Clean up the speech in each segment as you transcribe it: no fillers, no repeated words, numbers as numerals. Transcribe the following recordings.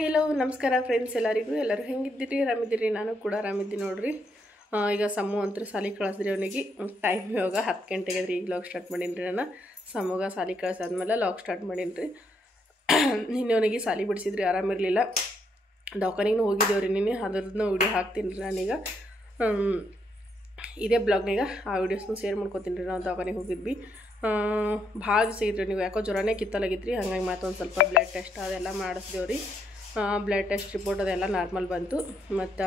Hello ನಮಸ್ಕಾರ friends ಎಲ್ಲರೂ ಹೆಂಗಿದ್ದೀರಿ ಆರಾಮಿದ್ದೀರಿ ನಾನು ಕೂಡ ಆರಾಮಿದ್ದೀನಿ ನೋಡ್ರಿ ಈಗ ಸಮ್ಮು ಅಂತ ಸಾಲಿ ಕಳಿಸಿದ್ರಿ ಅವನಿಗೆ ಟೈಮ್ ಇವಾಗ 10 ಗಂಟೆಗೆ ಈಗ ಲಾಗ್ ಸ್ಟಾರ್ಟ್ ಮಾಡೀನಿ ನಾನು ಸಮ್ಮುಗ ಸಾಲಿ ಕಳಿಸಾದ್ಮೇಲೆ ಲಾಗ್ ಸ್ಟಾರ್ಟ್ ಮಾಡೀನಿ ನಿನ್ನೆ ಅವನಿಗೆ ಸಾಲಿ ಬಿಡಿಸಿದ್ರಿ ಆರಾಮಿರಲಿಲ್ಲ ದವಾಖಾನೆಗೆ ಹೋಗಿದ್ದೇವ್ರಿ ನಿನ್ನೆ ಅದರದ್ದು ವಿಡಿಯೋ ಹಾಕ್ತೀನಿ ನಾನೀಗ ಇದೇ ಬ್ಲಾಗ್ನಾಗ ಆ ವಿಡಿಯೋಸ್ನ ಶೇರ್ ಮಾಡ್ಕೊತೀನಿ ನಾವು ದವಾಖಾನೆಗೆ ಹೋಗಿದ್ವಿ ಭಾಳ ದಿವಸ ಇದ್ರಿ ನೀವು ಯಾಕೋ ಜ್ವರನೇ ಕಿತ್ತಲಾಗಿದ್ರಿ ಹಾಗಾಗಿ ಮತ್ತೊಂದು ಸ್ವಲ್ಪ ಬ್ಲಡ್ ಟೆಸ್ಟ್ ಅದೆಲ್ಲ ಮಾಡಿಸ್ದೇವ್ರಿ ಬ್ಲಡ್ ಟೆಸ್ಟ್ ರಿಪೋರ್ಟ್ ಅದೆಲ್ಲ ನಾರ್ಮಲ್ ಬಂತು ಮತ್ತು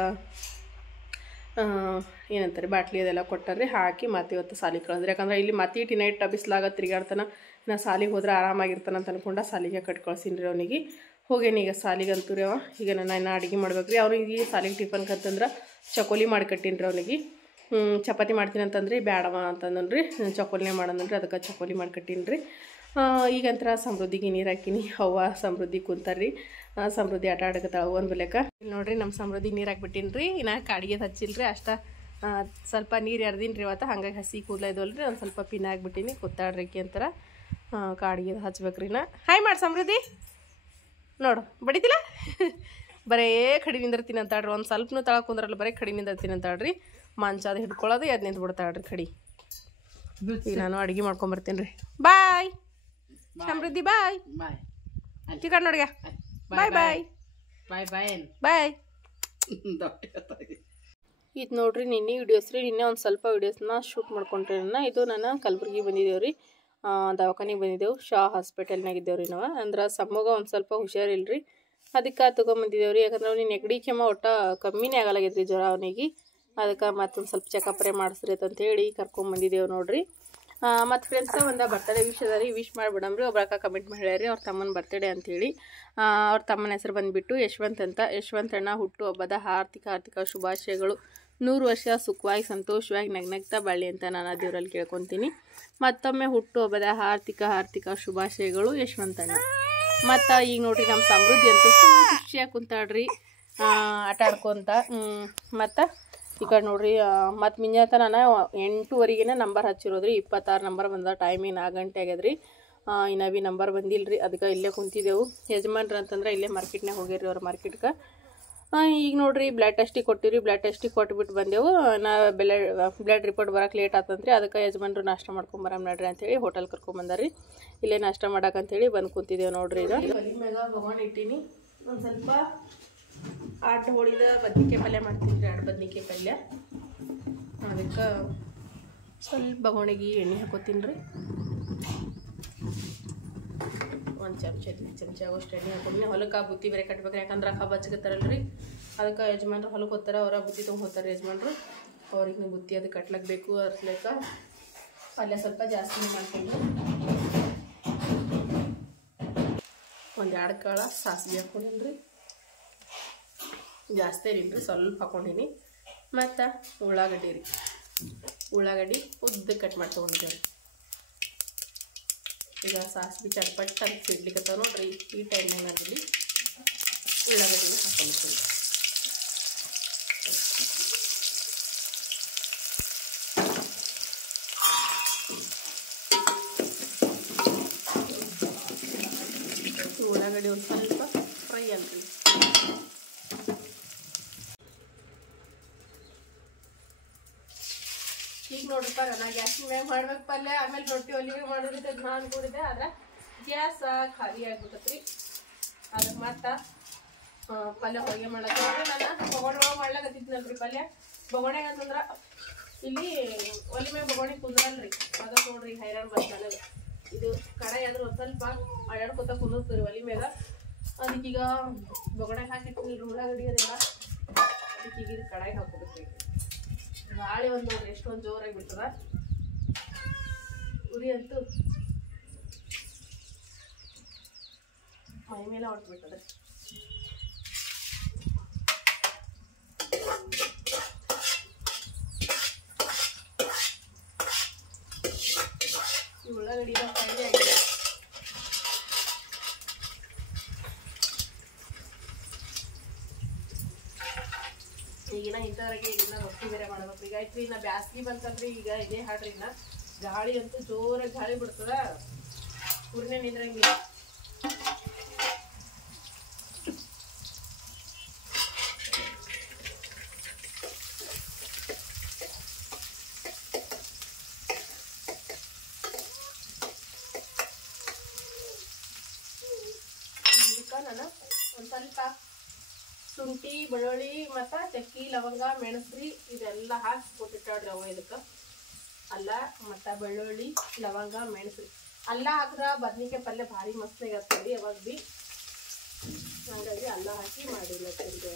ಏನಂತಾರೆ ಬಾಟ್ಲಿ ಅದೆಲ್ಲ ಕೊಟ್ಟಾರ್ರಿ ಹಾಕಿ ಮತ್ತೆ ಇವತ್ತು ಸಾಲಿಗೆ ಕಳಿಸ್ರಿ ಯಾಕಂದ್ರೆ ಇಲ್ಲಿ ಮತ್ತೆ ನೈಟ್ ಬಿಸ್ಲಾಗ ತಿರುಗಾಡ್ತಾನೆ ನಾ ಸಾಲಿಗೆ ಹೋದ್ರೆ ಆರಾಮಾಗಿರ್ತಾನೆ ಅಂತ ಅನ್ಕೊಂಡು ಸಾಲಿಗೆ ಕಟ್ ಕಳ್ಸೀನಿ ರೀ ಅವನಿಗೆ ಹೋಗೇನಿ ಈಗ ಸಾಲಿಗೆ ಅಂತೂ ರೀ ಈಗ ನಾನು ಅಡುಗೆ ಮಾಡ್ಬೇಕು ರೀ ಅವ್ನಿಗೆ ಸಾಲಿಗೆ ಟಿಫನ್ಗೆ ಅಂತಂದ್ರೆ ಚಕೋಲಿ ಮಾಡಿ ಕಟ್ಟೀನಿ ರೀ ಅವನಿಗೆ ಚಪಾತಿ ಮಾಡ್ತೀನಿ ಅಂತಂದ್ರಿ ಬೇಡವ ಅಂತಂದ್ರಿ ಚಕೋಲಿನೇ ಮಾಡೋಣನ್ರಿ ಅದಕ್ಕೆ ಚಕೋಲಿ ಮಾಡಿ ಕಟ್ಟೀನಿ ರೀ ಈಗಂತರ ಸಮೃದ್ಧಿಗೆ ನೀರು ಹಾಕಿನಿ ಅವ್ವ ಸಮೃದ್ಧಿ ಕುಂತಾರ್ರಿ ಸಮೃದ್ಧಿ ಆಟ ಆಡಕತ್ತಾಳ ಒಂದು ಬೆಲೆಕ ನೋಡ್ರಿ ನಮ್ಮ ಸಮೃದ್ಧಿಗೆ ನೀರು ಹಾಕ್ಬಿಟ್ಟೀನಿ ರೀ ಇನ್ನು ಕಾಡಿಗೆ ಹಚ್ಚಿಲ್ರಿ ಅಷ್ಟ ಸ್ವಲ್ಪ ನೀರು ಎರ್ದೀನಿ ರೀ ಇವತ್ತು ಹಾಗಾಗಿ ಹಸಿ ಕೂದಲ ಇದ್ದವಲ್ರಿ ಒಂದು ಸ್ವಲ್ಪ ಪಿನ್ ಹಾಕ್ಬಿಟ್ಟೀನಿ ಕೂತಾಡ್ರಿಕಿ ಅಂತಾರ ಕಾಡಿಗೆ ಹಚ್ಬೇಕ್ರಿ ನಾ ಹಾಯ್ ಮಾಡಿ ಸಮೃದ್ಧಿ ನೋಡು ಬಡಿತಿಲ್ಲ ಬರೇ ಕಡಿ ನಿಂದಿರ್ತೀನಿ ಅಂತಾಡ್ರಿ ಒಂದು ಸ್ವಲ್ಪನೂ ತಳಕ್ಕೆ ಕುಂದ್ರಲ್ಲ ಬರೀ ಕಡಿ ನಿಂದಿರ್ತೀನಿ ಅಂತಾಡ್ರಿ ಮಂಚ ಅದು ಹಿಡ್ಕೊಳ್ಳೋದು ಎದ್ದು ನಿಂತು ಬಿಡ್ತಾಳ್ರಿ ಕಡಿ ಈಗ ನಾನು ಅಡುಗೆ ಮಾಡ್ಕೊಂಬರ್ತೀನಿ ರೀ ಬಾಯ್ ಸಮೃದ್ಧಿ ಬಾಯ್ ಬಾಯ್ ಚಿಕನ್ ನೋಡ್ಗ ಬಾಯ್ ಬಾಯ್ ಬಾಯ್ ಬಾಯ್ ಬಾಯ್ ಇದು ನೋಡ್ರಿ ನಿನ್ನೆ ವಿಡಿಯೋಸ್ ರೀ ನಿನ್ನೆ ಒಂದು ಸ್ವಲ್ಪ ವಿಡಿಯೋಸ್ನ ಶೂಟ್ ಮಾಡ್ಕೊಂಡ್ರಿ ಇದು ನಾನು ಕಲಬುರ್ಗಿ ಬಂದಿದ್ದೇವೆ ರೀ ದವಾಖಾನೆಗೆ ಬಂದಿದ್ದೆವು ಶಾ ಹಾಸ್ಪಿಟಲ್ನಾಗಿದ್ದೇವೆ ರೀ ನಾವು ಅಂದ್ರೆ ಸಮ್ಮಗ ಒಂದು ಸ್ವಲ್ಪ ಹುಷಾರಿಲ್ರಿ ಅದಕ್ಕೆ ತೊಗೊಂಬಂದಿದ್ದೇವೆ ರೀ ಯಾಕಂದ್ರೆ ಅವ್ನಿಗೆ ನೆಗಡಿ ಕೆಮ್ಮ ಒಟ್ಟು ಕಮ್ಮಿನೇ ಆಗಲಾಗೈತ್ರಿ ಜ್ವರ ಅವನಿಗೆ ಅದಕ್ಕೆ ಮತ್ತೊಂದು ಸ್ವಲ್ಪ ಚೆಕಪ್ರೇ ಮಾಡಿಸ್ರಿ ಅಂತೇಳಿ ಕರ್ಕೊಂಬಂದಿದ್ದೇವೆ ನೋಡ್ರಿ ಮತ್ತು ಫ್ರೆಂಡ್ಸ ಒಂದು ಬರ್ತಡೇ ವಿಶ್ ಅದ ರೀ ವಿಶ್ ಮಾಡಿಬಿಡಮ್ರಿ ಒಬ್ಬರಕ್ಕ ಕಮೆಂಟ್ ಮಾಡ್ಯಾರಿ ಅವ್ರ ತಮ್ಮನ ಬರ್ತಡೇ ಅಂಥೇಳಿ ಅವ್ರ ತಮ್ಮನ ಹೆಸರು ಬಂದುಬಿಟ್ಟು ಯಶವಂತ್ ಅಂತ ಯಶವಂತ್ ಅಣ್ಣ ಹುಟ್ಟು ಹಬ್ಬದ ಹಾರ್ದಿಕ ಶುಭಾಶಯಗಳು 100 ವರ್ಷ ಸುಖವಾಗಿ ಸಂತೋಷವಾಗಿ ನಗ್ನಗ್ತಾ ಬಾಳಿ ಅಂತ ನಾನು ಆ ದೇವರಲ್ಲಿ ಕೇಳ್ಕೊತೀನಿ ಮತ್ತೊಮ್ಮೆ ಹುಟ್ಟು ಹಬ್ಬದ ಹಾರ್ದಿಕ ಶುಭಾಶಯಗಳು ಯಶವಂತಣ್ಣ ಮತ್ತು ಈಗ ನೋಡ್ರಿ ನಮ್ಮ ಸಮೃದ್ಧಿ ಅಂತೂ ಖುಷಿಯಾಗಿ ಕುಂತಾಡ್ರಿ ಆಟ ಆಡ್ಕೊತ ಮತ್ತು ಈ ಕಡೆ ನೋಡ್ರಿ ಮತ್ತು ಮಿಂಜಾತ ನಾನು 8:15 ನಂಬರ್ ಹಚ್ಚಿರೋದ್ರಿ 26 ನಂಬರ್ ಬಂದ ಟೈಮಿಂಗ್ 4 ಗಂಟೆ ಆಗ್ಯದ್ರಿ ಇನ್ನೂ ನಂಬರ್ ಬಂದಿಲ್ಲ ರೀ ಅದಕ್ಕೆ ಇಲ್ಲೇ ಕುಂತಿದ್ದೆವು ಯಜಮಾನ್ರು ಅಂತಂದ್ರೆ ಇಲ್ಲೇ ಮಾರ್ಕೆಟ್ನಾಗ ಹೋಗ್ಯಾರಿ ಅವ್ರ ಮಾರ್ಕೆಟ್ಗೆ ಈಗ ನೋಡ್ರಿ ಬ್ಲಡ್ ಟೆಸ್ಟಿಗೆ ಕೊಟ್ಟಿರಿ ಬ್ಲಡ್ ಟೆಸ್ಟಿಗೆ ಕೊಟ್ಬಿಟ್ಟು ಬಂದೆವು ನಾ ಬ್ಲಡ್ ರಿಪೋರ್ಟ್ ಬರೋಕೆ ಲೇಟ್ ಆತಂತ್ರಿ ಅದಕ್ಕೆ ಯಜಮಾನ್ರು ನಾಷ್ಟ ಮಾಡ್ಕೊಂಬರಮ್ ನಡ್ರಿ ಅಂತೇಳಿ ಹೋಟೆಲ್ ಕರ್ಕೊಂಬಂದಾರಿ ಇಲ್ಲೇ ನಾಷ್ಟ ಮಾಡಕ್ಕಂತೇಳಿ ಬಂದು ಕೂತಿದ್ದೇವೆ ನೋಡ್ರಿ ಈಗ ಒಲಿ ಮ್ಯಾಗ ಭಗವಾನ್ ಇಟ್ಟೀನಿ ಒಂದು ಸ್ವಲ್ಪ ಆಟ ಹೊಡಿದ ಬದ್ನಿಕಾಯಿ ಪಲ್ಯ ಮಾಡ್ತೀನಿ ರೀ 2 ಬದ್ನಿಕಾಯಿ ಪಲ್ಯ ಅದಕ್ಕೆ ಸ್ವಲ್ಪ ಬಗೋಣಿಗೆ ಎಣ್ಣೆ ಹಾಕೋತೀನಿ ರೀ ಒಂದು ಚಮಚ ಆಗೋಷ್ಟು ಎಣ್ಣೆ ಹಾಕೊಂಡ್ನಿ ಹೊಲಕ್ಕೆ ಬುತ್ತಿ ಬೇರೆ ಕಟ್ಬೇಕು ಯಾಕಂದ್ರೆ ಹಬ್ಬ ಹಚ್ಕತ್ತಾರಲ್ಲ ರೀ ಅದಕ್ಕೆ ಯಜಮಾನ್ರು ಹೊಲಕ್ಕೆ ಹೋಗ್ತಾರೆ ಅವರ ಬುತ್ತಿ ತೊಗೊಂಡು ಹೋಗ್ತಾರೆ ಯಜಮಾನ್ರು ಅವ್ರಿಗೆ ಬುತ್ತಿ ಅದು ಕಟ್ಲಾಕಬೇಕು ಅರ್ಸ್ಲೇಕ ಪಲ್ಯ ಸ್ವಲ್ಪ ಜಾಸ್ತಿನೇ ಮಾಡ್ಕೊಂಡು ಒಂದು 2 ಕಾಳ ಸಾಸಿವೆ ಹಾಕೊಂಡಿನಿ ರೀ ಜಾಸ್ತಿ ಇರಲಿ ಸ್ವಲ್ಪ ಹಾಕೊಂಡಿನಿ ಮತ್ತು ಉಳ್ಳಾಗಡ್ಡಿ ಉದ್ದ ಕಟ್ ಮಾಡಿ ತೊಗೊಂಡಿದ್ದೇವೆ ಈಗ ಸಾಸಿವೆ ಚಟ್ಪಟ್ ಅಂತ ಸಿಡ್ಲಿಕ್ಕತ್ತಾವ ನೋಡ್ರಿ ಈ ಟೈಮ್ನಾಗ ನಾನಲ್ಲಿ ಉಳ್ಳಾಗಡ್ಡಿನ ಹಾಕೊಂಡಿರ್ತೀನಿ ಉಳ್ಳಾಗಡ್ಡಿ ಒಂದು ಸ್ವಲ್ಪ ಫ್ರೈ ಅಲ್ರಿ ಈಗ ನೋಡ್ರಿಪ್ಪ ನಾ ಗ್ಯಾಸ್ ಮ್ಯಾಗ ಮಾಡ್ಬೇಕು ಪಲ್ಯ ಆಮೇಲೆ ರೊಟ್ಟಿ ಒಲಿಗೆ ಮಾಡೋದಿದ್ದೆ ನಾನು ಅನ್ಕೊಂಡಿದ್ದೆ ಆದ್ರೆ ಗ್ಯಾಸ್ ಖಾಲಿ ಆಗ್ಬಿಟ್ಟತ್ರಿ ಅದಕ್ಕೆ ಮತ್ತೆ ಪಲ್ಯ ಹೊಗೆ ಮಾಡ್ಲಕ್ಕೆ ನಾನು ಬೊಗೋಣಿ ಮಾಡ್ಲಾಕತ್ತಿದ್ನಲ್ರಿ ಪಲ್ಯ ಬೊಗೋಣ್ಯಾಗ ಅಂತಂದ್ರೆ ಇಲ್ಲಿ ಒಲಿ ಮ್ಯಾಗ ಬೊಗೋಣಿ ಕುಂದ್ರಲ್ರಿ ಅದಕ್ಕೆ ನೋಡ್ರಿ ಹೈರಾಣ ಬಂತು ನನಗೆ ಇದು ಕಡಾಯಿ ಆದ್ರೆ ಒಂದು ಸ್ವಲ್ಪ ಅಡ್ಯಾಡ್ಕೊತ ಕುಂದಿರ್ತೀರಿ ಒಲಿ ಮ್ಯಾಗ ಅದಕ್ಕೀಗ ಬೊಗೋಣ್ಯಾಗ ಹಾಕಿಟ್ಟಿಲ್ರಿ ಉಳ್ಳಾಗಡ್ಡಿ ಅದೆಲ್ಲ ಅದಕ್ಕೀಗ ಇದು ಕಡಾಯಿ ಹಾಕೋಬೇಕ್ರಿ ಗಾಳಿ ಒಂದು ನೋಡ್ರಿ ಎಷ್ಟೊಂದು ಜೋರಾಗಿ ಬಿಡ್ತದ ಉರಿ ಅಂತೂ ಮೈ ಮೇಲೆ ಹೊಟ್ಬಿಟ್ಟದ ಈ ಉಳ್ಳಾಗಡ್ಡಿ ಫ್ರೈ ಆಗಿದೆ ಈಗಿನ ಇಂಥವ್ರಿಗೆ ಇದನ್ನ ರೊಟ್ಟಿ ಬೇರೆ ಮಾಡ್ಬೇಕು ಈಗ ಆಯ್ತು ಇನ್ನ ಬ್ಯಾಸ್ಗಿ ಬಂತಂದ್ರಿ ಈಗ ಇದೇ ಹಾಡ್ರಿ ಇನ್ನ ಗಾಳಿ ಅಂತೂ ಜೋರಾಗಿ ಗಾಳಿ ಬಿಡ್ತದ ಉರ್ನೆ ನಿಂದ್ರಂಗಿಲ್ಲ ಒಂದು ಸ್ವಲ್ಪ ಶುಂಠಿ ಬೆಳ್ಳುಳ್ಳಿ ಮತ್ತು ಚಕ್ಕಿ ಲವಂಗ ಮೆಣಸ್ರಿ ಇದೆಲ್ಲ ಹಾಕಿ ಕೊಟ್ಟಿಟ್ಟಾಡ್ರಿ ಅವ ಇದಕ್ಕೆ ಅಲ್ಲ ಮತ್ತು ಬೆಳ್ಳುಳ್ಳಿ ಲವಂಗ ಮೆಣಸ್ರಿ ಅಲ್ಲ ಹಾಕಿದ್ರೆ ಬದ್ನಿಕಾಯಿ ಪಲ್ಯ ಭಾರಿ ಮಸ್ತ್ ಆಗತ್ತರಿ ಯಾವಾಗ ಭೀ ಹಾಗಾಗಿ ಅಲ್ಲ ಹಾಕಿ ಮಾಡಿಲ್ಲ ತಿಂದೆ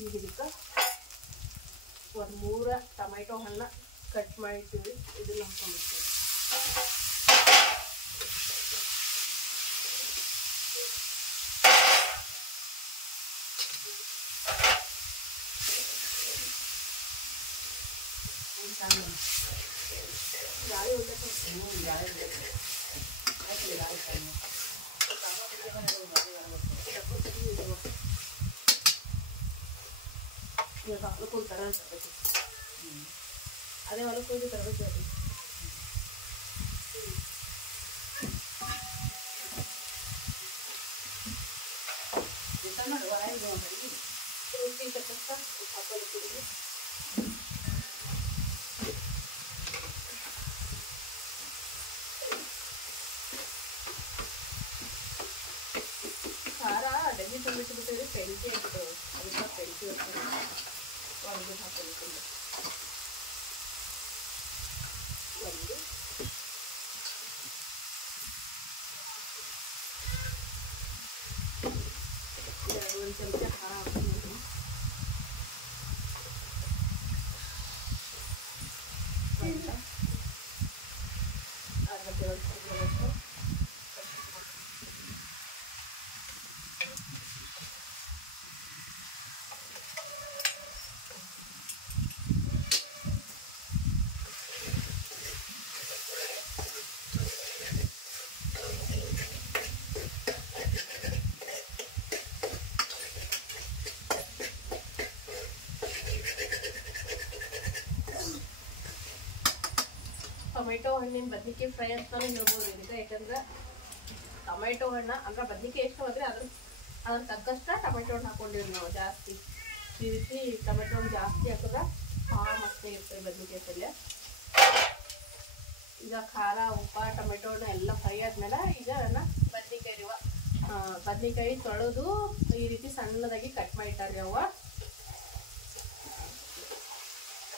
ಈಗ ಇದಕ್ಕೆ ಒಂದು 3 ಟೊಮೆಟೊ ಹಣ್ಣು ಕಟ್ ಮಾಡಿರ್ತೀವಿ ಇದನ್ನ ಹಾಕೊಂಡ್ಬಿಡ್ತೀವಿ ಗಾಳಿ ಹೊಲಕ್ಕೊಂತಾರ ತರಬೇಕು ಅದೇ ಹೊಲಕ್ಕೆ ಹೋಗಿ ತರಬೇಕು ಅದು ರೊಟ್ಟಿ ತಕ್ಕ ಹಾಕಲಿಕ್ಕೆ ಖಾರ ಡಬ್ಬಿ ತುಂಬಿಟ್ಬಿಟ್ಟಿದ್ರೆ ಪೆಂಕಿ ಆಗಿಬಿಟ್ಟವು ಅದಕ್ಕೆ ಪೆಂಕಿ ಹೊರಗೆ ಹಾಕಲಿಕ್ಕೆ ಒಂದು ಚಮಚ ಖಾರ ಹಾಕ್ತೀನಿ ಅರ್ಧ ಟೇಬಲ್ ಸ್ಪೂನ್ ಟೊಮೆಟೊ ಹಣ್ಣಿನ ಬದ್ನಿಕಾಯಿ ಫ್ರೈ ಅಂತಾನೆ ಹೇಳ್ಬೋದು ಇದಕ್ಕೆ ಯಾಕಂದ್ರೆ ಟೊಮೆಟೊ ಹಣ್ಣು ಅಂದ್ರೆ ಬದ್ನಿಕಾಯಿ ಎಷ್ಟು ಹೋದ್ರೆ ಅದ್ರ ತಕ್ಕಷ್ಟ ಟೊಮೆಟೊ ಹಣ್ಣು ಹಾಕೊಂಡಿವಿ ನಾವು ಜಾಸ್ತಿ ಈ ರೀತಿ ಟೊಮೆಟೊ ಹಣ್ಣು ಜಾಸ್ತಿ ಹಾಕಿದ್ರೆ ಭಾಳ ಮಸ್ತ್ ಇರ್ತದೆ ಬದ್ನಿಕಾಯಿ ಪಲ್ಯ ಈಗ ಖಾರ ಉಪ್ಪ ಟೊಮೆಟೊ ಹಣ್ಣು ಎಲ್ಲ ಫ್ರೈ ಆದ್ಮೇಲೆ ಈಗ ಬದ್ನಿಕಾಯಿ ತೊಳೆದು ಈ ರೀತಿ ಸಣ್ಣದಾಗಿ ಕಟ್ ಮಾಡಿಟ್ಟಾರ್ರಿ ಅವ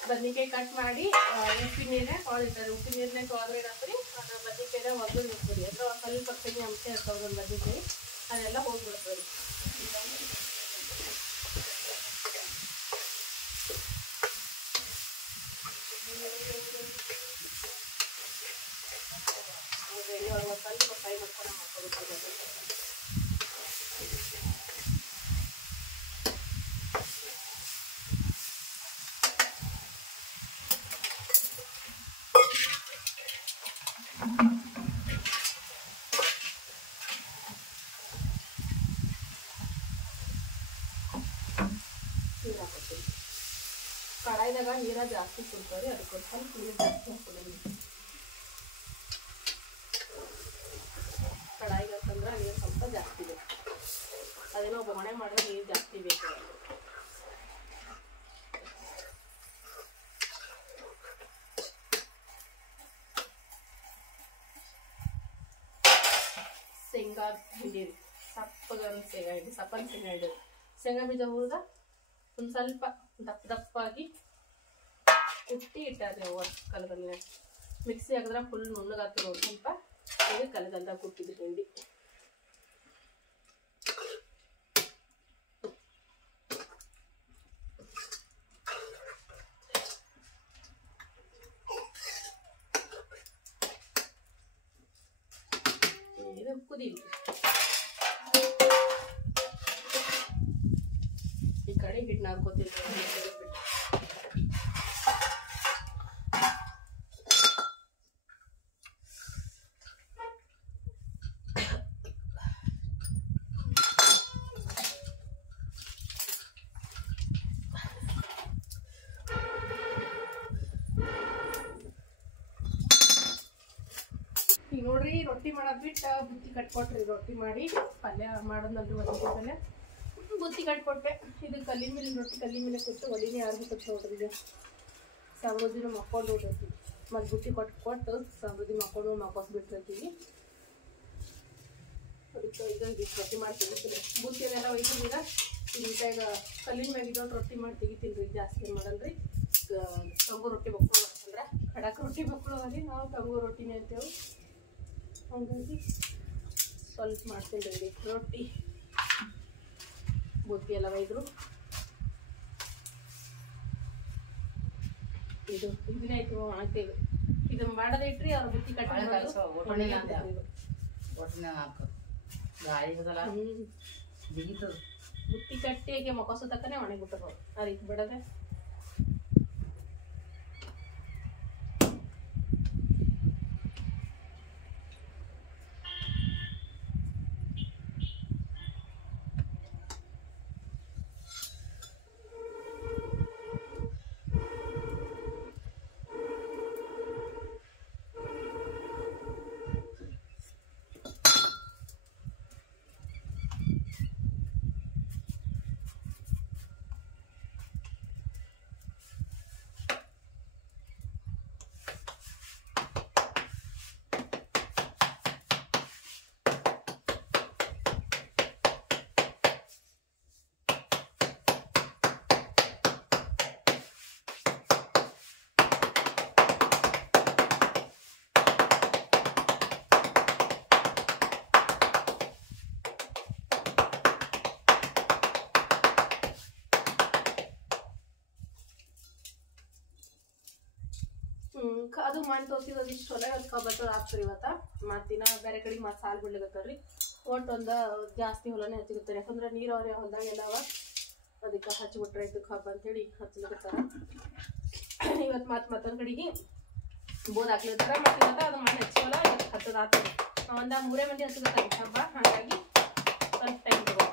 ಬದ್ನಿಕಾಯಿ ಕಟ್ ಮಾಡಿ ಉಪ್ಪಿನ ನೀರನ್ನೇ ತೊಳೆದಿಟ್ಟಾರೆ ಉಪ್ಪಿನ ನೀರನ್ನೇ ತೊಳೆದ್ರೆ ಏನಾಗ್ತದೆ ಬದ್ನಿಕಾಯಿನ ಒಗ್ಗರಣೆ ಇರ್ತದೆ ಅಂದ್ರೆ ಒಂದು ಸ್ವಲ್ಪ ಕಮ್ಮಿ ಅಂಶ ಇರ್ತಾವೆ ಒಂದು ಬದ್ನಿಕಾಯಿ ಅದೆಲ್ಲ ಹೋಗ್ಬಿಡ್ತದೆ ಎಣ್ಣೆ ಒಳಗೆ ಒಂದು ಸ್ವಲ್ಪ ಫ್ರೈ ಮಾಡ್ಕೊಂಡು ಹಾಕೋಬೇಕು ನೀರು ಹಾಕೋತೀವಿ ಕಡಾಯಿದಾಗ ನೀರ ಜಾಸ್ತಿ ಕುಡ್ತಾರೆ ಅದಕ್ಕೊಂದು ಸ್ವಲ್ಪ ನೀರು ಜಾಸ್ತಿ ಹಾಕ್ಕೊಳ್ಳಿ ಕಡಾಯಿಗೆ ಅಂತಂದ್ರೆ ನೀರು ಸ್ವಲ್ಪ ಜಾಸ್ತಿ ಬೇಕು ಅದೇನೋ ಬೊಗಣೆ ಮಾಡಿದ್ರೆ ನೀರು ಜಾಸ್ತಿ ಬೇಕು ಶೇಂಗಾ ಹಿಂಡಿ ಸಪ್ಪಗೊಂದು ಶೇಂಗಾ ಹಿಂಡಿ ಸಪ್ಪನ ಶೇಂಗಾ ಹಿಂಡಿ ಶೇಂಗಾ ಬೀಜ ಹುರಿದ ಒಂದು ಸ್ವಲ್ಪ ದಪ್ಪಾಗಿ ಕುಟ್ಟಿ ಇಟ್ಟಾರೆ ಕಲಗಲ್ಲೆ ಮಿಕ್ಸಿ ಹಾಕಿದ್ರೆ ಫುಲ್ ನುಣ್ಣಗಾಗ್ತದೆ ಒಂದು ಸ್ವಲ್ಪ ಇದು ಕಲಗಲ್ದಾಗ ಕುಟ್ಟಿದ್ದು ಹಿಂಡಿ ಇದು ಕುದೀಲಿ ಈ ಕಡೆ ಹಿಟ್ಟು ನಾದ್ಕೋತಿರ್ತೀವಿ ಈಗ ನೋಡ್ರಿ ರೊಟ್ಟಿ ಮಾಡೋದ್ ಬಿಟ್ಟು ಬುತ್ತಿ ಕಟ್ಕೊಟ್ರಿ ರೊಟ್ಟಿ ಮಾಡಿ ಪಲ್ಯ ಮಾಡೋದಂದ್ರೆ ಬದ್ನಿಕಾಯಿ ಪಲ್ಯ ಬುತ್ತಿ ಕಟ್ಕೊಟ್ಟೆ. ಇದು ಕಲ್ಲಿನ ಮೇಲೆ ರೊಟ್ಟಿ ಕಲ್ಲಿನ ಮೇಲೆ ಕೊಟ್ಟು ಒಲಿನೇ ಆರ್ಬಿಟ್ಟು ನೋಡ್ರಿ. ಈಗ ಸಮೃದ್ಧಿನ ಮಕ್ಕೊಂಡು ನೋಡ್ರಿ. ಮತ್ತು ಬುತ್ತಿ ಕೊಟ್ಟು ಸಮೃದ್ಧಿ ಮಕ್ಕೊಂಡು ವಾಪಸ್ ಬಿಟ್ಟಿರ್ತೀವಿ. ಅದಕ್ಕೆ ಈಗ ರೊಟ್ಟಿ ಮಾಡಿ ತೆಗಿತೀನಿ. ಬುತ್ತಿ ಅದೆಲ್ಲ ಒಯ್ತೀನಿ. ಈಗ ಕಲ್ಲಿನ ಮ್ಯಾಗ ಇದೊಂದು ರೊಟ್ಟಿ ಮಾಡಿ ತೆಗಿತೀನಿ ರೀ. ಜಾಸ್ತಿ ಏನು ಮಾಡಲ್ರಿ. ತಂಗು ರೊಟ್ಟಿ ಬಕ್ಕೊಳ್ಳೋ ಅಂದ್ರೆ ಖಡಕ್ ರೊಟ್ಟಿ ಬಕ್ಕೊಳ್ಳೋ ನಾವು ತಂಗು ರೊಟ್ಟಿನೇ ಅಂತೇವೆ. ಹಾಗಾಗಿ ಸ್ವಲ್ಪ ಮಾಡ್ತೀನಿ ರೀ ರೊಟ್ಟಿ. ಬುತ್ತಿ ಎಲ್ಲ ಒಯ್ದ್ರು. ಇದನ್ನೇ ಐತಿ ಒಣಗ್ತೇವೆ. ಇದು ಮಾಡೋದೇ ಇಟ್ರಿ ಅವ್ರ ಬುತ್ತಿ ಕಟ್ಟಿ ಬುತ್ತಿ ಕಟ್ಟಿ ಮೊಕಸು ತಕ್ಕನೆ ಒಣಗಿಬಿಟ್ಟರು. ಆ ರೀತಿ ಬಿಡದೆ ಅದು ಮಾಡಿ ತೋರಿಸಿದ ಇಷ್ಟು ಹೊಲ ಕಬ್ಬತ್ತು ಹಾಕ್ತಾರೆ ಇವತ್ತು. ಮತ್ತಿನ ಬೇರೆ ಕಡೆಗೆ ಮತ್ತೆ ಸಾಲು ಬಿಡ್ಲಿಕತ್ತಾರ್ರಿ. ಒಟ್ಟೊಂದು ಜಾಸ್ತಿ ಹೊಲನೇ ಹಚ್ಚಿರ್ತಾರೆ. ಯಾಕಂದ್ರೆ ನೀರಾವರಿ ಹೊಲದಾಗೆಲ್ಲವ ಅದಕ್ಕೆ ಹಚ್ಚಿಬಿಟ್ರೆ ಆಯ್ತು ಕಬ್ಬು ಅಂತೇಳಿ ಹಚ್ಲಿಕತ್ತಾರ. ಇವತ್ತು ಮತ್ತೊಂದು ಕಡೆಗೆ ಬೋದ್ ಹಾಕ್ಲಿರ್ತಾರ. ಮತ್ತು ಇವತ್ತು ಅದು ಮಾಡಿ ಹಚ್ಚೋಲ್ಲ. ಇವತ್ತು ಹಚ್ಚೋದು ಆಗ್ತದೆ. ಒಂದು 3 ಮಂದಿ ಹಚ್ಚಿರ್ತಾರೆ ಕಬ್ಬ. ಹಾಗಾಗಿ ಸ್ವಲ್ಪ ಟೈಮ್ ತಗೋ.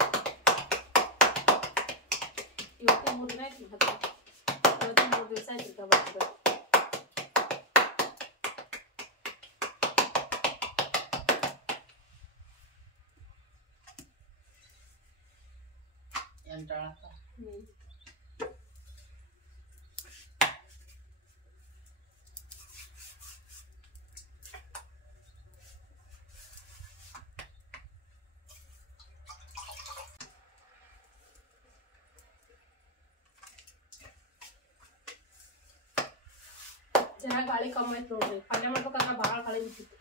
ಇವತ್ತು 3 ದಿನ ಆಯ್ತು ಹಚ್ಚ. ಇವತ್ತು 3 ದಿವಸ ಆಯ್ತು ಕಬ್ಬ ಹಚ್ಚೋದು. ಚೆನ್ನಾಗಿ ಗಾಳಿ ಕಮ್ಮಿ ಆಯ್ತು ನೋಡ್ರಿ. ಪಲ್ಯ ಮಾಡ್ಬೇಕಾದ್ರೆ ಭಾಳ ಗಾಳಿ ಬಿಟ್ಟಿತ್ತು.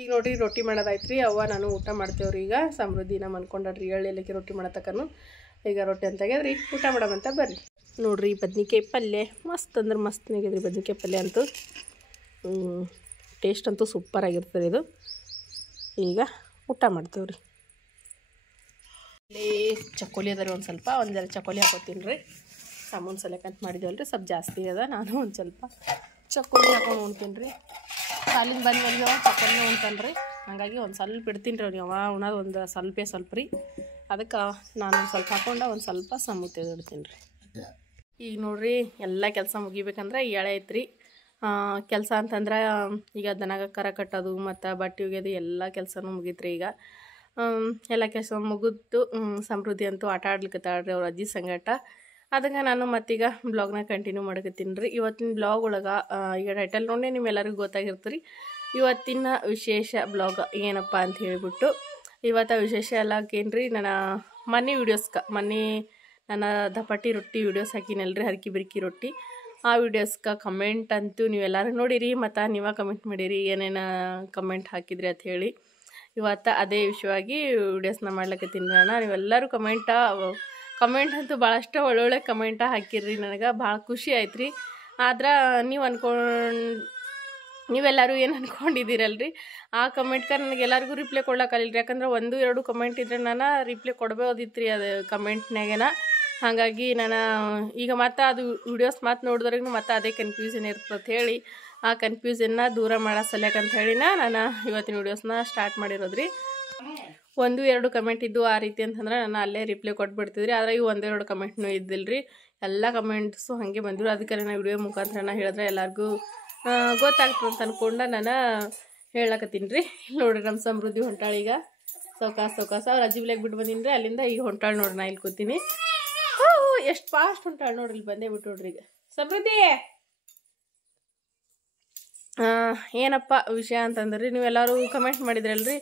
ಈಗ ನೋಡ್ರಿ ರೊಟ್ಟಿ ಮಾಡೋದಾಯ್ತ್ರಿ. ಅವ್ವ ನಾನು ಊಟ ಮಾಡ್ತೇವ್ರಿ. ಈಗ ಸಮೃದ್ಧಿನ ಮನ್ಕೊಂಡ್ರಿ ಎಳ್ಳೆಲ್ಲಕ್ಕೆ ರೊಟ್ಟಿ ಮಾಡತಕ್ಕನು. ಈಗ ರೊಟ್ಟಿ ಅಂತ ಆಗ್ಯದ್ರಿ, ಊಟ ಮಾಡಮಂತ ಬರ್ರಿ. ನೋಡ್ರಿ ಬದ್ನಿಕಾಯಿ ಪಲ್ಯ ಮಸ್ತ್ ಅಂದ್ರೆ ಮಸ್ತ್ ಆಗ್ಯದ್ರಿ. ಬದ್ನಿಕಾಯಿ ಪಲ್ಯ ಅಂತೂ ಟೇಸ್ಟ್ ಅಂತೂ ಸೂಪರ್ ಆಗಿರ್ತದೆ ಇದು. ಈಗ ಊಟ ಮಾಡ್ತೇವ್ರಿ. ಇಲ್ಲಿ ಚಕ್ಕೋಲಿ ಅದ ರೀ. ಒಂದೆರಡು ಚಕ್ಕೋಲಿ ಹಾಕೋತೀನಿ ರೀ. ಸಾಮೂನ್ ಸಲಕಂತ ಮಾಡಿದೇವಲ್ರಿ, ಸ್ವಲ್ಪ ಜಾಸ್ತಿ ಅದ. ನಾನು ಒಂದು ಸ್ವಲ್ಪ ಚಕ್ಕೋಲಿ ಹಾಕೊಂಡು ಉಣ್ತೀನಿ ರೀ. ಸಾಲಿನ ಬಂದು ಚಕ್ಕೋಲಿನ ಉಣ್ತಾನೆ ರೀ. ಹಾಗಾಗಿ ಒಂದು ಸ್ವಲ್ಪ ಇಡ್ತೀನಿ ರೀ. ಅವ್ನಿಗೆ ಅವ ಉಣೋದು ಒಂದು ಸ್ವಲ್ಪ ರೀ. ಅದಕ್ಕೆ ನಾನು ಒಂದು ಸ್ವಲ್ಪ ಹಾಕೊಂಡು ಒಂದು ಸ್ವಲ್ಪ ಸಮೂತ್ ಇಡ್ತೀನಿ ರೀ. ಈಗ ನೋಡ್ರಿ ಎಲ್ಲ ಕೆಲಸ ಮುಗಿಬೇಕಂದ್ರೆ ಎಳೆ ಐತ್ರಿ ಕೆಲಸ ಅಂತಂದ್ರೆ. ಈಗ ದನಗ ಕರ ಕಟ್ಟೋದು ಮತ್ತು ಬಟ್ಟೆ ಒಗೆಯೋದು ಎಲ್ಲ ಕೆಲಸನೂ ಮುಗೀತ್ರಿ. ಈಗ ಎಲ್ಲ ಕೆಲಸ ಮುಗಿದು ಸಮೃದ್ಧಿ ಅಂತೂ ಆಟ ಆಡ್ಲಿಕ್ಕತ್ತಾಳ್ರಿ ಅವ್ರ ಅಜ್ಜಿ ಸಂಗಟ. ಅದಕ್ಕೆ ನಾನು ಮತ್ತೀಗ ಬ್ಲಾಗ್ನ ಕಂಟಿನ್ಯೂ ಮಾಡಕತ್ತೀನಿ ರೀ. ಇವತ್ತಿನ ಬ್ಲಾಗ್ ಒಳಗೆ ಈಗ ಟೈಟಲ್ ನೋಡಿ ನಿಮ್ಮೆಲ್ಲರಿಗೂ ಗೊತ್ತಾಗಿರ್ತೀರಿ. ಇವತ್ತಿನ ವಿಶೇಷ ಬ್ಲಾಗ್ ಏನಪ್ಪ ಅಂತ ಹೇಳಿಬಿಟ್ಟು, ಇವತ್ತು ವಿಶೇಷ ಎಲ್ಲಕ್ಕೇನ್ರಿ, ನನ್ನ ಮನೆ ನನ್ನ ದಪಟ್ಟಿ ರೊಟ್ಟಿ ವೀಡಿಯೋಸ್ ಹಾಕಿನಲ್ರಿ, ಹರಕಿ ಬಿರ್ಕಿ ರೊಟ್ಟಿ. ಆ ವಿಡಿಯೋಸ್ಗೆ ಕಮೆಂಟ್ ಅಂತೂ ನೀವೆಲ್ಲರೂ ನೋಡಿರಿ. ಮತ್ತು ನೀವೇ ಕಮೆಂಟ್ ಮಾಡಿರಿ ಏನೇನು ಕಮೆಂಟ್ ಹಾಕಿದ್ರಿ ಅಂತ ಹೇಳಿ. ಇವತ್ತು ಅದೇ ವಿಷಯವಾಗಿ ವಿಡಿಯೋಸ್ನ ಮಾಡ್ಲಿಕ್ಕತ್ತೀನಿ ನಾನು. ನೀವೆಲ್ಲರೂ ಕಮೆಂಟ್ ಅಂತೂ ಭಾಳಷ್ಟು ಒಳ್ಳೊಳ್ಳೆ ಕಮೆಂಟ ಹಾಕಿರ್ರಿ. ನನಗೆ ಭಾಳ ಖುಷಿ ಆಯ್ತು ರೀ. ಆದ್ರೆ ನೀವೆಲ್ಲರೂ ಏನು ಅಂದ್ಕೊಂಡಿದ್ದೀರಲ್ರಿ, ಆ ಕಮೆಂಟ್ಗೆ ನನಗೆಲ್ಲರಿಗೂ ರಿಪ್ಲೈ ಕೊಡ್ಲಿಕ್ಕಾಗಲಿಲ್ಲ. ಯಾಕಂದ್ರೆ 1-2 ಕಮೆಂಟ್ ಇದ್ರೆ ನಾನು ರಿಪ್ಲೈ ಕೊಡ್ಬೋದಿತ್ತು ರೀ ಅದು ಕಮೆಂಟ್ನಾಗೇನ. ಹಾಗಾಗಿ ನಾನು ಈಗ ಮತ್ತೆ ಅದು ವಿಡಿಯೋಸ್ ಮತ್ತೆ ನೋಡಿದ್ರಿಗೂ ಮತ್ತೆ ಅದೇ ಕನ್ಫ್ಯೂಷನ್ ಇರ್ತದೆ ಹೇಳಿ, ಆ ಕನ್ಫ್ಯೂಷನ್ನ ದೂರ ಮಾಡೋ ಸಲಕಂತ ಹೇಳಿನ ನಾನು ಇವತ್ತಿನ ವಿಡಿಯೋಸ್ನ ಸ್ಟಾರ್ಟ್ ಮಾಡಿರೋದ್ರಿ. 1-2 ಕಮೆಂಟ್ ಇದ್ದು ಆ ರೀತಿ ಅಂತಂದ್ರೆ ನಾನು ಅಲ್ಲೇ ರಿಪ್ಲೈ ಕೊಟ್ಬಿಡ್ತಿದ್ರಿ. ಆದರೆ ಇವು 1-2 ಕಮೆಂಟ್ನೂ ಇದ್ದಿಲ್ಲ ರೀ. ಎಲ್ಲ ಕಮೆಂಟ್ಸು ಹಾಗೆ ಬಂದರು. ಅದಕ್ಕೆ ನಾನು ವಿಡಿಯೋ ಮುಖಾಂತರ ಹೇಳಿದ್ರೆ ಎಲ್ಲರಿಗೂ ಗೊತ್ತಾಗ್ತದೆ ಅಂತ ಅಂದ್ಕೊಂಡು ನಾನು ಹೇಳಕತ್ತೀನಿ ರೀ. ನೋಡ್ರಿ ನಮ್ಮ ಸಮೃದ್ಧಿ ಹೊಂಟಾಳ ಈಗ ಸೌಕಾಸ ಅವ್ರು ಅಜ್ಜಿ ಬಿಲೆಗೆ ಬಿಟ್ಟು ಬಂದೀನಿ ರೀ. ಅಲ್ಲಿಂದ ಈಗ ಹೊಂಟಾಳ ನೋಡ್ರಿ. ನಾ ಇಲ್ಲಿ ಕೂತೀನಿ. ಎಷ್ಟು ಫಾಸ್ಟ್ ಹೊಂಟಾಳ ನೋಡ್ರಿ. ಇಲ್ಲಿ ಬಂದೇ ಬಿಟ್ಟು ನೋಡ್ರಿ ಈಗ ಸಮೃದ್ಧಿ. ಏನಪ್ಪ ವಿಷಯ ಅಂತಂದ್ರಿ, ನೀವೆಲ್ಲರೂ ಕಮೆಂಟ್ ಮಾಡಿದ್ರಲ್ರಿ.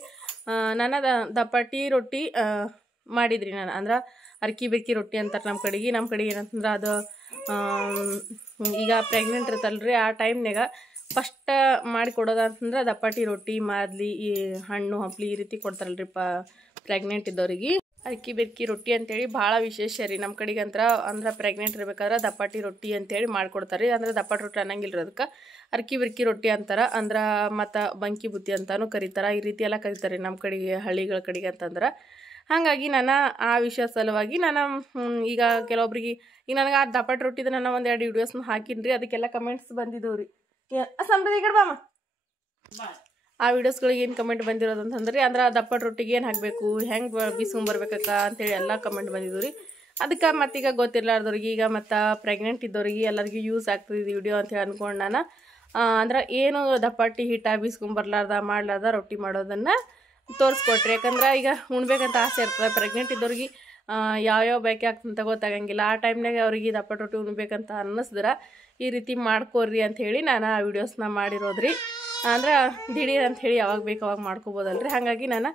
ನಾನು ದಪಾಟಿ ರೊಟ್ಟಿ ಮಾಡಿದ್ರಿ. ನಾನು ಅಂದ್ರೆ ಅರ್ಕಿ ಬೆರ್ಕಿ ರೊಟ್ಟಿ ಅಂತಾರೆ ನಮ್ಮ ಕಡೆಗೆ ಏನಂತಂದ್ರೆ ಅದು ಈಗ ಪ್ರೆಗ್ನೆಂಟ್ ಇರ್ತಲ್ರಿ ಆ ಟೈಮ್ನಾಗ ಫಸ್ಟ್ ಮಾಡಿ ಕೊಡೋದಂತಂದ್ರೆ ದಪಾಟಿ ರೊಟ್ಟಿ ಮಾದ್ಲಿ ಈ ಹಣ್ಣು ಹಂಪ್ಲಿ ಈ ರೀತಿ ಕೊಡ್ತಾರಲ್ರಿ ಪ್ರೆಗ್ನೆಂಟ್ ಇದ್ದವ್ರಿಗೆ. ಅಕ್ಕಿ ಬೆರ್ಕಿ ರೊಟ್ಟಿ ಅಂತೇಳಿ ಭಾಳ ವಿಶೇಷ ರೀ ನಮ್ಮ ಕಡೆಗೆ. ಅಂದ್ರೆ ಪ್ರೆಗ್ನೆಂಟ್ ಇರ್ಬೇಕಾದ್ರೆ ದಪಾಟಿ ರೊಟ್ಟಿ ಅಂತೇಳಿ ಮಾಡ್ಕೊಡ್ತಾರೆ. ಅಂದ್ರೆ ದಪಾಟಿ ರೊಟ್ಟಿ ಅನ್ನಂಗಿಲ್ಲ ಅದಕ್ಕೆ ಅರ್ಕಿ ಬೆರ್ಕಿ ರೊಟ್ಟಿ ಅಂತಾರೆ. ಅಂದ್ರೆ ಮತ್ತು ಬಂಕಿ ಬುತ್ತಿ ಅಂತಲೂ ಕರೀತಾರೆ. ಈ ರೀತಿ ಎಲ್ಲ ಕರೀತಾರೆ ನಮ್ಮ ಕಡೆಗೆ, ಹಳ್ಳಿಗಳ ಕಡೆಗೆ ಅಂತಂದ್ರೆ. ಹಾಗಾಗಿ ನಾನು ಆ ವಿಷಯ ಸಲುವಾಗಿ ನಾನು ಈಗ ಕೆಲವೊಬ್ರಿಗೆ ಈಗ ನನಗೆ ಆ ದಪಾಟಿ ರೊಟ್ಟಿದ ನಾನು ಒಂದೆರಡು ವಿಡಿಯೋಸ್ನ ಹಾಕಿನಿ ರೀ. ಅದಕ್ಕೆಲ್ಲ ಕಮೆಂಟ್ಸ್ ಬಂದಿದ್ದವು ರೀ. ಸಂಪ್ರದಿ ಕಡೆ ಬಾಮ ಆ ವಿಡಿಯೋಸ್ಗಳಿಗೆ ಏನು ಕಮೆಂಟ್ ಬಂದಿರೋದು ಅಂತಂದ್ರೆ ಅಂದ್ರೆ ದಪಾಟಿ ರೊಟ್ಟಿಗೆ ಏನು ಹಾಕಬೇಕು, ಹೆಂಗೆ ಬೀಸ್ಕೊಂಬರ್ಬೇಕಕ್ಕ ಅಂತೇಳಿ ಎಲ್ಲ ಕಮೆಂಟ್ ಬಂದಿದ್ದು ರೀ. ಅದಕ್ಕೆ ಮತ್ತೀಗ ಗೊತ್ತಿರ್ಲಾರ್ದವ್ರಿಗೆ ಈಗ ಮತ್ತು ಪ್ರೆಗ್ನೆಂಟ್ ಇದ್ದವ್ರಿಗೆ ಎಲ್ಲರಿಗೂ ಯೂಸ್ ಆಗ್ತದೆ ಇದು ವಿಡಿಯೋ ಅಂತೇಳಿ ಅಂದ್ಕೊಂಡು ನಾನು ಅಂದ್ರೆ ಏನು ದಪಾಟಿ ಹಿಟ್ಟು ಬೀಸ್ಕೊಂಬರ್ಲಾರ್ದ ಮಾಡ್ಲಾರ್ದ ರೊಟ್ಟಿ ಮಾಡೋದನ್ನು ತೋರಿಸ್ಕೊಟ್ರಿ. ಯಾಕಂದ್ರೆ ಈಗ ಉಣ್ಬೇಕಂತ ಆಸೆ ಇರ್ತದೆ ಪ್ರೆಗ್ನೆಂಟ್ ಇದ್ದವ್ರಿಗೆ. ಯಾವ್ಯಾವ ಬೇಕೆ ಆಗ್ತಂತ ಗೊತ್ತಾಗಂಗಿಲ್ಲ. ಆ ಟೈಮ್ನಾಗ ಅವ್ರಿಗೆ ದಪಾಟಿ ರೊಟ್ಟಿ ಉಣ್ಬೇಕಂತ ಅನ್ನಿಸಿದ್ರೆ ಈ ರೀತಿ ಮಾಡ್ಕೊಡ್ರಿ ಅಂಥೇಳಿ ನಾನು ಆ ವಿಡಿಯೋಸ್ನ ಮಾಡಿರೋದ್ರಿ. ಅಂದ್ರೆ ದಿಢೀರ್ ಅಂಥೇಳಿ ಯಾವಾಗ ಬೇಕು ಅವಾಗ ಮಾಡ್ಕೊಬೋದಲ್ರಿ. ಹಾಗಾಗಿ ನಾನು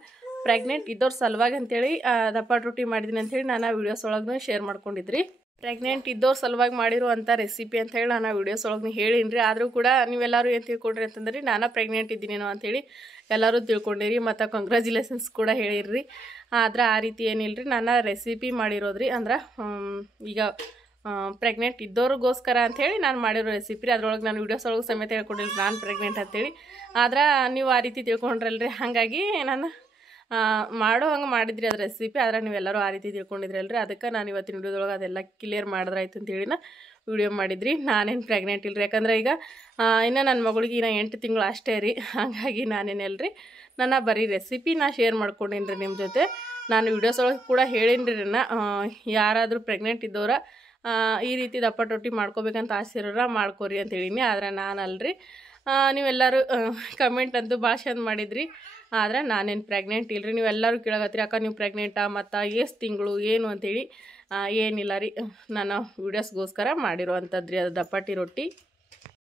ಪ್ರೆಗ್ನೆಂಟ್ ಇದ್ದವ್ರ ಸಲುವಾಗಿ ಅಂಥೇಳಿ ದಪಾಟಿ ರೊಟ್ಟಿ ಮಾಡಿದ್ದೀನಿ ಅಂಥೇಳಿ ನಾನು ಆ ವಿಡಿಯೋಸ್ ಒಳಗೂ ಶೇರ್ ಮಾಡ್ಕೊಂಡಿದ್ರಿ. ಪ್ರೆಗ್ನೆಂಟ್ ಇದ್ದವ್ರ ಸಲುವಾಗಿ ಮಾಡಿರುವಂಥ ರೆಸಿಪಿ ಅಂಥೇಳಿ ನಾನು ಆ ವಿಡಿಯೋಸ್ ಒಳಗೆ ಹೇಳೀನಿ ರೀ. ಆದರೂ ಕೂಡ ನೀವೆಲ್ಲರೂ ಏನು ತಿಳ್ಕೊಂಡ್ರಿ ಅಂತಂದ್ರೆ ನಾನು ಪ್ರೆಗ್ನೆಂಟ್ ಇದ್ದೀನೇನೋ ಅಂಥೇಳಿ ಎಲ್ಲರೂ ತಿಳ್ಕೊಂಡಿರಿ ಮತ್ತು ಕಂಗ್ರ್ಯಾಚುಲೇಷನ್ಸ್ ಕೂಡ ಹೇಳಿರಿ. ಆದ್ರೆ ಆ ರೀತಿ ಏನಿಲ್ಲ ರೀ, ನಾನು ರೆಸಿಪಿ ಮಾಡಿರೋದ್ರಿ. ಅಂದ್ರೆ ಈಗ ಪ್ರೆಗ್ನೆಂಟ್ ಇದ್ದವ್ರಿಗೋಸ್ಕರ ಅಂಥೇಳಿ ನಾನು ಮಾಡಿರೋ ರೆಸಿಪಿ ರೀ. ಅದ್ರೊಳಗೆ ನಾನು ವಿಡಿಯೋಸ್ ಒಳಗೆ ಸಮೇತ ಹೇಳ್ಕೊಂಡಿಲ್ಲ ನಾನು ಪ್ರೆಗ್ನೆಂಟ್ ಅಂತೇಳಿ. ಆದ್ರೆ ನೀವು ಆ ರೀತಿ ತಿಳ್ಕೊಂಡ್ರಲ್ರಿ. ಹಾಗಾಗಿ ನಾನು ಮಾಡೋ ಹಂಗೆ ಮಾಡಿದ್ರಿ ಅದು ರೆಸಿಪಿ. ಆದ್ರೆ ನೀವೆಲ್ಲರೂ ಆ ರೀತಿ ತಿಳ್ಕೊಂಡಿದ್ರಲ್ರಿ. ಅದಕ್ಕೆ ನಾನು ಇವತ್ತಿನ ವಿಡಿಯೋದೊಳಗೆ ಅದೆಲ್ಲ ಕ್ಲಿಯರ್ ಮಾಡಿದ್ರಾಯ್ತು ಅಂತೇಳಿ ವಿಡಿಯೋ ಮಾಡಿದ್ರಿ. ನಾನೇನು ಪ್ರೆಗ್ನೆಂಟ್ ಇಲ್ಲರಿ. ಯಾಕಂದ್ರೆ ಈಗ ಇನ್ನು ನನ್ನ ಮಗಳಿಗೆ ಇನ್ನು 8 ತಿಂಗಳು ಅಷ್ಟೇ ರೀ. ಹಾಗಾಗಿ ನಾನೇನಲ್ರಿ ನಾನು ಬರೀ ರೆಸಿಪಿನ ಶೇರ್ ಮಾಡ್ಕೊಂಡೇನಿ ರೀ ನಿಮ್ಮ ಜೊತೆ. ನಾನು ವಿಡಿಯೋಸ್ ಒಳಗೆ ಕೂಡ ಹೇಳೀನಿ ರೀ. ಯಾರಾದರೂ ಪ್ರೆಗ್ನೆಂಟ್ ಇದ್ದವ್ರ ಈ ರೀತಿ ದಪಾಟಿ ರೊಟ್ಟಿ ಮಾಡ್ಕೋಬೇಕಂತ ಆಸೆ ಇರೋರ ಮಾಡ್ಕೊರಿ ಅಂತ ಹೇಳೀನಿ. ಆದ್ರೆ ನಾನಲ್ರಿ. ನೀವೆಲ್ಲರೂ ಕಮೆಂಟ್ ಅಂತೂ ಭಾಳ ಚಂದ ಮಾಡಿದ್ರಿ. ಆದ್ರೆ ನಾನೇನು ಪ್ರೆಗ್ನೆಂಟ್ ಇಲ್ಲರಿ. ನೀವೆಲ್ಲರೂ ಕೇಳಕತ್ತೀರಿ ಅಕ್ಕ ನೀವು ಪ್ರೆಗ್ನೆಂಟಾ ಮತ್ತು ಎಷ್ಟು ತಿಂಗಳು ಏನು ಅಂತೇಳಿ. ಏನಿಲ್ಲ ರೀ, ನಾನು ವೀಡಿಯೋಸ್ಗೋಸ್ಕರ ಮಾಡಿರೋ ಅಂಥದ್ದು ರೀ ಅದು ದಪಾಟಿ ರೊಟ್ಟಿ.